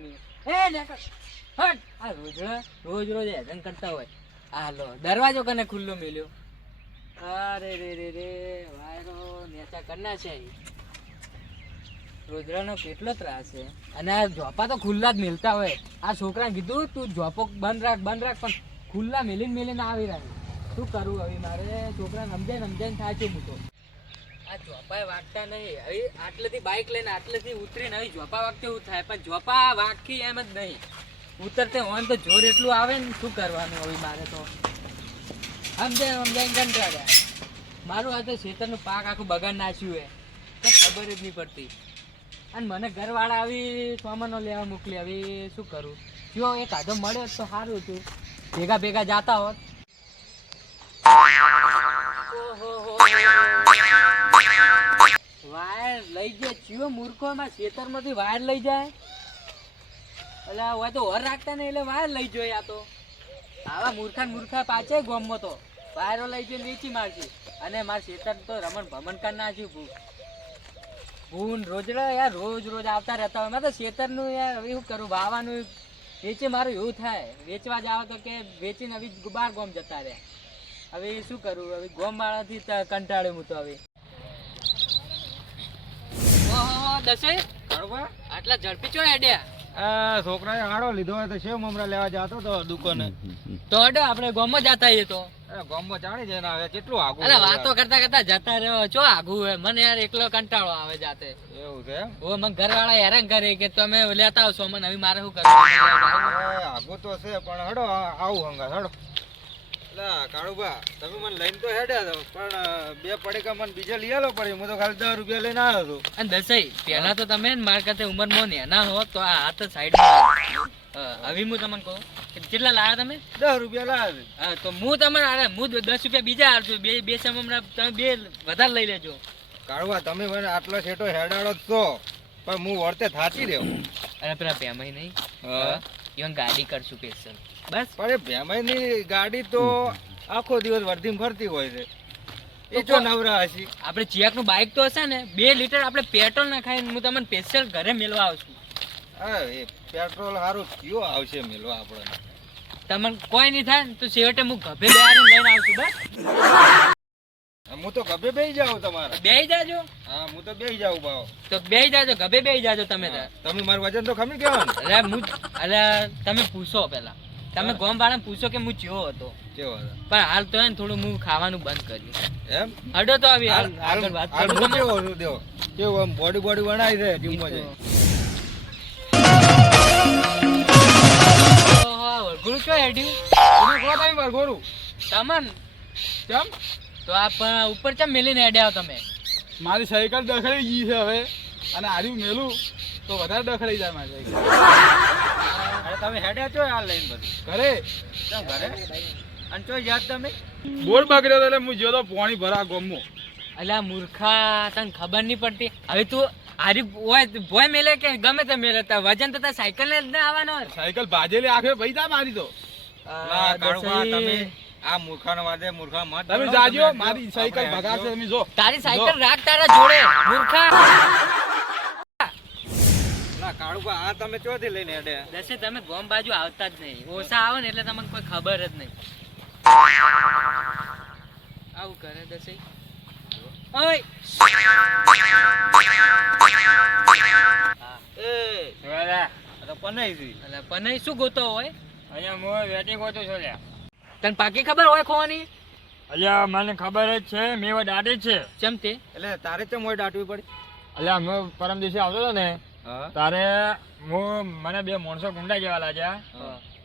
કોઈ આવડે હું તો બોલતા આવડતું નહીં એ નેકળ હટ. આ રોજ રોજ રોજ હેરાન કરતા હોય. આ લો દરવાજો કને ખુલ્લો મેલ્યો? અરે રે રે રે, વાયરો નેતા કરના છે. રોજરાનો કેટલો ત્રાસ છે. અને આ ઝોપા તો ખુલ્લા જ મેલતા હોય. આ છોકરાને કીધું, તું ઝોપો બંધ રાખ બંધ રાખ, પણ ખુલ્લા મેલીને મેલીને આવી રહ્યા શું કરવું હવે? મારે છોકરાને સમજાય સમજાઈને થાય છે તો આ ઝોપા વાગતા નહીં. હવે આટલેથી બાઇક લઈને આટલેથી ઉતરીને હવે જોપા વાગતે એવું થાય, પણ જોપા વાગી એમ જ નહીં. ઉતરતે હોય તો જોર એટલું આવે ને, શું કરવાનું હવે મારે તો? સમજાય સમજાય કંટાળ્યા મારું આ તો ખેતરનું પાક આખું બગાડ નાખ્યું હે. તો ખબર જ નહીં પડતી. અને મને ઘરવાળા આવી સામાનો લેવા મોકલી આવી શું કરું? જો એક આધો મળ્યો તો સારું હતું. ભેગા ભેગા જાતા હોત. વાયર લઈ જાય ચિયો મૂર્ખો, એમાં ખેતરમાંથી વાયર લઈ જાય. એટલે હોય તો હર રાખતા નહીં, એટલે વાયર લઈ જોઈએ આ તો. આવા મૂર્ખા મૂર્ખા પાછે ગોમમાં તો. વાયરો લઈ જઈને વેચી મારશે. અને મારા ખેતર તો રમણ ભમણ કરી નાખ્યું ભૂન રોજ યાર, રોજ રોજ આવતા રહેતા હોય. મેં તો ખેતરનું યાર હવે શું કરું વાવાનું વેચે મારું એવું થાય. વેચવા જાવ તો કે વેચીને હવે બાર ગોમ જતા રહે. હવે શું કરું, હવે ગોમ વાળાથી કંટાળ્યો હું તો હવે. દસે આટલા ઝડપી ચો હેડ્યા? છોકરાએ આડો લીધો હોય તો શેવ મમરા લેવા જતો તો દુકાને? તો હડો આપણે ગોમમાં જતા તો. એ ગામમાં ચાણી જાય ને હવે કેટલું આગું અરે વાતો કરતા કરતા જતા રહ્યો ચો આઘું હે મને યાર એકલો કંટાળો આવે જાતે. એવું છે? ઓ મને ઘરવાળા હેરાન કરે કે તમે લેતા આવશો મને હવે મારે શું કરવું? આગુ આગું તો છે પણ હડો આવું હંગા હડો. લા કાળુબા તમે મને લઈને તો હેડ્યા છો પણ બે પડીકા મને બીજા લઈ આલો પડે. હું તો ખાલી દસ રૂપિયા લઈને આવ્યો છું. અને દસઈ પહેલા તો તમે મારા કરતા ઉંમરમાં નેના હો તો આ હાથ સાઈડ હવે હું તમને કહું કેટલા લાવ્યા તમે? દસ રૂપિયા લાવે હા તો હું તમને અરે હું દસ રૂપિયા બીજા હારજો બે બે સમયમાં તમે બે વધારે લઈ લેજો. કાળુબા તમે મને આટલો છેટો હેડાડો છો પણ હું વર્તે થાચી રહ્યો. અરે પેલા પેમાઈ નહીં. ઈવન ગાડી કરશું પેશન બસ. પણ ભેમાઈની ગાડી તો આખો દિવસ વર્ધીમાં ફરતી હોય છે. એ જો નવરા હશી. આપણે ચિયાકનું બાઇક તો હશે ને બે લીટર આપણે પેટ્રોલ નાખાય હું તમને સ્પેશિયલ ઘરે મેળવા આવું છું. હા એ પેટ્રોલ સારું કયો આવશે મેળવા આપણને. તમને કોઈ નહીં થાય તો છેવટે હું ગભે બેહારીને લઈને આવું છું બસ. હું તો ગભે બેહી જાઉં તમારા. બેહી જાજો. હા હું તો બેહી જાઉં ભાવ. તો બેહી જાજો ગભે બેહી જાજો તમે. તમે મારું વજન તો ખમી ગયો અરે હું અરે તમે પૂછો પેલા તમે ગોમ વાળા પૂછો કે હું ચેવો હતો. કેવો હતો? પણ હાલ તો થોડું હું ખાવાનું બંધ કર્યું. એમ? હડો તો આવી આગળ વાત હાલ હું કેવો છું દેવો. કેવો આમ બોડી બોડી બનાવી છે જીમમાં જઈ ઓહો, વળગું છો હેડ્યું? ગોરું તમન? કેમ? તો આ પણ ઉપર ચમ મેલીને હેડ્યા તમે? મારી સાયકલ દખડી ગઈ છે હવે. અને આર્યું મેલું તો વધારે દખડી જાય મારી સાયકલ. અરે તમે હેડ્યા છો આ લઈને બધું? ઘરે? કેમ ઘરે? અને ચો યાદ તમે? બોર બગડ્યો તો એટલે હું જ્યો તો પાણી ભરા ગમો. અલ્યા મૂર્ખા તને ખબર નહીં પડતી. હવે તું હારી હોય ભોય મેલે કે ગમે તે મેલે? તાર વજન તો તાર સાયકલ ને જ ના આવવાનો સાયકલ ભાજેલી આખે ભાઈ જા મારી તો. લા, કાળવા તમે આ મૂર્ખાનો વાદે મૂર્ખા મત તમે જાજો મારી સાયકલ ભગાશે તમે જો. તારી સાયકલ રાખ તારા જોડે મૂર્ખા. લા, આ તમે ચોથી લઈને હેડે દસે તમે ગોમ બાજુ આવતા જ નહીં. ઓછા આવો ને એટલે તમને કોઈ ખબર જ નહીં. આવું કરે દસે ઓય! એ આ તો પનાઈ શું ગોતો હોય? અહીંયા મો વેટિંગ હોતો છું લ્યા. તને પાકી ખબર હોય ખોવાની? અલ્યા મને ખબર જ છે મેં એવા દાઢે છે. ચમ એટલે તારે તો હોય દાટવી પડી? અલ્યા હું પરમ દિવસે આવતો હતો ને તારે હું મને બે માણસો ગુંડા જેવા લાગ્યા.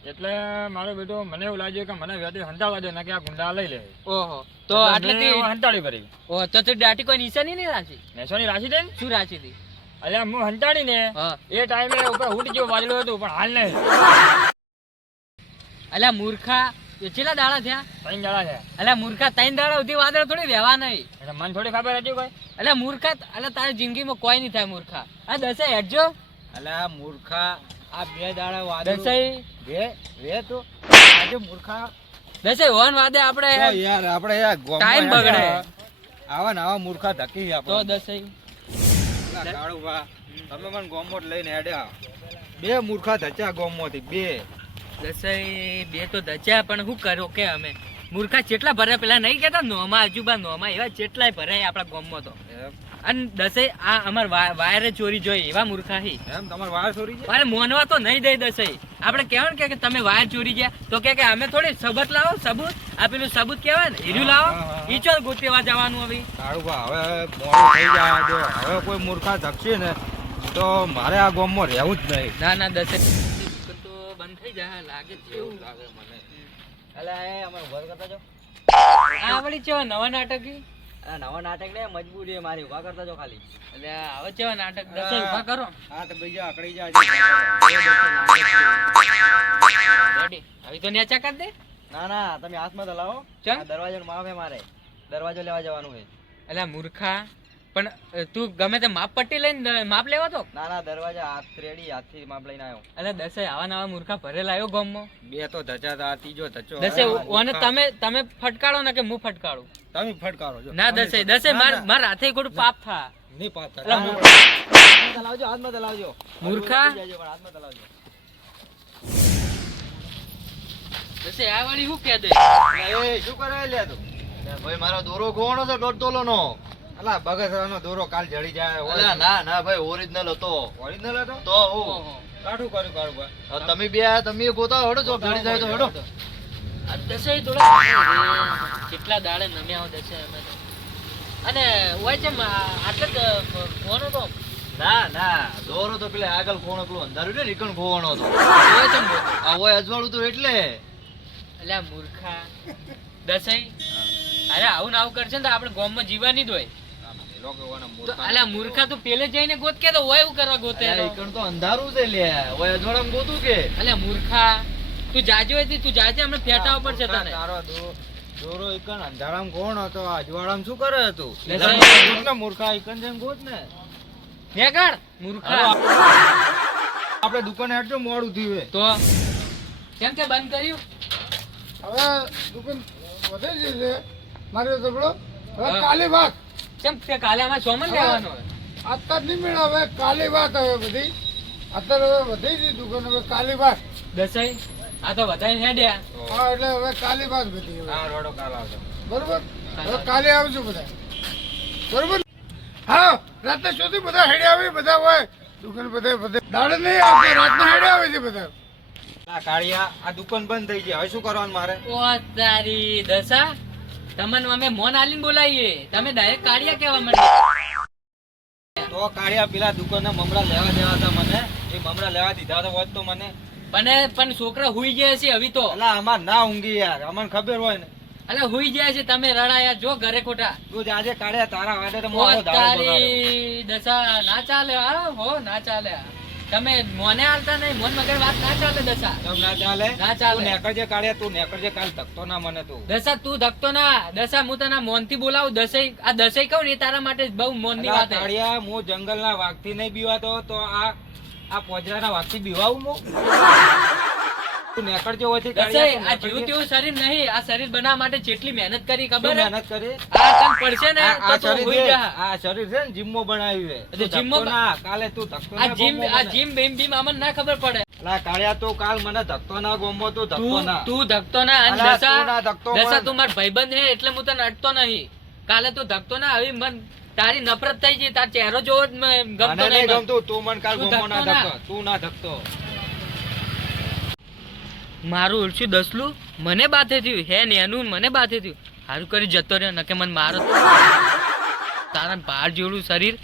એટલે મારો બેટો મને એવું લાગ્યું કે મને વેટી હંટાવા દે ને કે આ ગુંડા લઈ લે. ઓહો. તો એટલે તે મેં ભરી. ઓહો તો તે દાટી કોઈ નિશાની નહીં રાખી? નિશાની રાખી દે ને? શું રાખી હતી અલ્યા હું હંટાડી ને એ ટાઈમે ઉપર હુટ જેવું વાજલો હતો પણ હાલ નહીં. અલ્યા મૂર્ખા. કેટલા દાડા થયા? ત્રણ દાડા થયા. એટલે મૂર્ખા ત્રણ દાડા સુધી વાદળ થોડી રહેવા નહીં. એટલે મને થોડી ખબર હતી કોઈ? એટલે મૂર્ખા એટલે તારી જિંદગીમાં કોઈ નહીં થાય મૂર્ખા. આ દસે હેડજો એટલે મૂર્ખા આ બે દાડા વાદળ. દસે વે વે તો. આજે મૂર્ખા દસે હોન વાદે આપણે યાર આપણે ટાઈમ બગડે. આવા ને આવા મૂર્ખા ધકી આપણે તો દસે કાળુભા, તમે પણ ગોમોટ લઈને હેડ્યા. બે મૂર્ખા ધચ્યા ગોમોથી બે. દસઈ બે તો દચ્યા પણ શું કરો કે અમે? મૂર્ખા ચેટલા ભર્યા પેલા નહીં કેતા નોમાં આજુબા નોમાં એવા ચેટલાય ભરાય આપણા ગામમાં તો. અને દસે આ અમાર વાયરે ચોરી જોઈ એવા મૂર્ખા હી. એમ તમાર વાયર ચોરી છે? અરે મોનવા તો નહીં દઈ દસે. આપણે કહેવાનું કે કે તમે વાયર ચોરી ગયા તો કે કે અમે થોડી સબત લાવો સબૂત? આ પેલું સબૂત કહેવાય ને હીરું લાવો. ઈ ચોર ગોતેવા જવાનું હવે. કાળુભા, હવે મોડું થઈ જાય. હવે કોઈ મૂર્ખા ધકશે ને તો મારે આ ગોમમાં રહેવું જ નહીં. ના ના દસઈ તો બંધ જાય લાગે છે એવું લાગે મને. એટલે એ અમે ઊભા કરતા જો. આ વળી ચેવા નવા નાટક? નવા નાટક ને મજબૂરી મારી ઊભા કરતા જો ખાલી. એટલે હવે ચેવા નાટક દસ ઊભા કરો? હા તો બીજા આકડી જાય રેડી. હવે તો નેચા કર દે. ના ના તમે હાથમાં દલાવો દરવાજો માપ મારે. દરવાજો લેવા જવાનું છે. એટલે મૂર્ખા. પણ તું ગમે તે માપ પટ્ટી લઈને માપ લેવા તો? ના ના દરવાજા હાથ રેડી હાથથી માપ લઈને આવ્યો. એટલે દસે આવા નવા મૂર્ખા ભરેલા આવ્યો ગામમાં? બે તો ધચા હતા ત્રીજો ધચો. દસે ઓને તમે તમે ફટકારો ને કે હું ફટકાળું તમે ફટકારો છો. ના દસે દસે માર માર હાથે ખોટું પાપ થા. નહીં પાપ થા ના, હાથમાં ચલાવજો લાવજો હાથમાં તો મૂર્ખા? હાથમાં ચલાવજો દસે આ વાળી શું કહે દે? એ શું કરે લે તું? ભાઈ મારો દોરો ખોવાનો છે દોઢ તોલોનો. અલા બગસરાનો દોરો કાલ જડી જાય અલા ના ના ભાઈ ઓરિજિનલ હતો. ઓરિજિનલ હતો? તો હું. કાઠું કર્યું કાળું તમે બે તમે ગોતા હડો છો જડી જાય તો હડો. દસે થોડા કેટલા દાડે નમ્યા હોય દસે અમે તો. અને હોય છે આટલે જ ફોન હતો ના ના દોરો તો પેલા આગળ ખોણો પેલું અંધારું ને રીકણ ખોવાનો હતો. હોય છે આ હોય અજવાળું તો એટલે. એટલે આ મૂર્ખા. દસઈ અરે આવું ને આવું કરશે ને તો આપણે ગોમમાં જીવાની નહીં હોય. તો અલા મૂર્ખા તું પેલે જઈને ગોત કે તો હોય એવું કરવા ગોતે એકણ તો અંધારું છે લે. ઓય અજવાળામાં ગોતું કે? અલા મૂર્ખા તું જાજો હતી તું જાજે હમણાં ફેટા ઉપર છે તને તારો દોરો એકન અંધારામાં કોણ હતો? અજવાળામાં શું કરે તું? ગોત ને મૂર્ખા એકણ જેમ ગોત ને. નેગાડ મૂર્ખા. આપણે દુકાને હેઠો મોડું થયું. તો કેમ કે બંધ કર્યું? હવે દુકાન વધે છે છે. મારે સબળો હવે કાલે વાત. કેમ કે કાલે આમાં સોમન લેવાનો હોય. અત્યાર નહીં મેળ હવે કાલે વાત હવે બધી. અત્યારે હવે વધી છે દુકાન હવે કાલે વાત. દસાઈ? આ તો વધારે હેડ્યા. હા એટલે હવે કાલે વાત બધી હવે. હા રોડો કાલ આવજો બરોબર? હવે કાલે આવજો બધા. બરોબર? હા રાતે સુધી બધા હેડે આવે બધા હોય. દુકાન બધા બધા. દાડે નહીં આવતા રાતના હેડે આવે છે બધા. આ કાળિયા આ દુકાન બંધ થઈ ગઈ. હવે શું કરવાનું મારે? ઓ તારી દશા. તમને અમે મોન આલીને બોલાવીએ તમે ડાયરેક્ટ કાળિયા કહેવા મને તો કાળિયા પેલા દુકાનના મમરા લેવા દેવા હતા મને. એ મમરા લેવા દીધા તો હોત તો મને. પણ પણ છોકરા હુઈ ગયા છે હવે તો. અલા અમાર ના ઊંઘી યાર. અમને ખબર હોય ને. અલા હુઈ ગયા છે. તમે રડાયા જો ઘરે ખોટા. તું આજે કાળિયા તારા વાડે તો મોડો દાડો દશા ના ચાલે. હા હો ના ચાલે. તમે મોને હાલતા નહીં મોન મગર વાત ના ચાલે દશા. તમ ના ચાલે? ના ચાલે. તું નેકળજે કાળે તું નેકળજે કાલ ધકતો ના મને તું. દશા તું ધકતો ના. દશા હું તને મોનથી બોલાવું દશે આ દસઈ કહું ને તારા માટે બહુ મોનની વાત હે. કાળિયા હું જંગલના વાઘથી નહીં બીવાતો તો આ આ પોજરાના વાઘથી બીવાવું હું? નેકળજે દસઈ કાળિયા, આ તું જીવ. તેવું શરીર નહીં આ શરીર બનાવવા માટે જેટલી મહેનત કરી ખબર મહેનત કરી? આ તને પડશે ને આ શરીર છે. આ શરીર છે ને જીમમાં બનાવ્યું છે. જીમમાં ના કાલે તું ધક્કો આ જીમ આ જીમ બીમ બીમ અમને ના ખબર પડે. લા કાળિયા તો કાલ મને ધક્કો ના ગોમો તો ધક્કો ના. તું ધકતો ના અને દશા દશા તું માર ભાઈબંધ હે એટલે હું તને અટતો નહીં. કાલે તું ધકતો ના આવી મન તારી નફરત થઈ ગઈ તાર ચહેરો જોવો ગમતો નહીં ગમતું તું મને કાલ ગોમો ના ધક્કો તું ના ધક્તો મારું ઉલછું દસલું? મને બાથે થયું. હે ને એનું મને બાથે થયું. સારું કરી જતો રહ્યો, નકે મને મારો તારા બહાર જેવડું શરીર.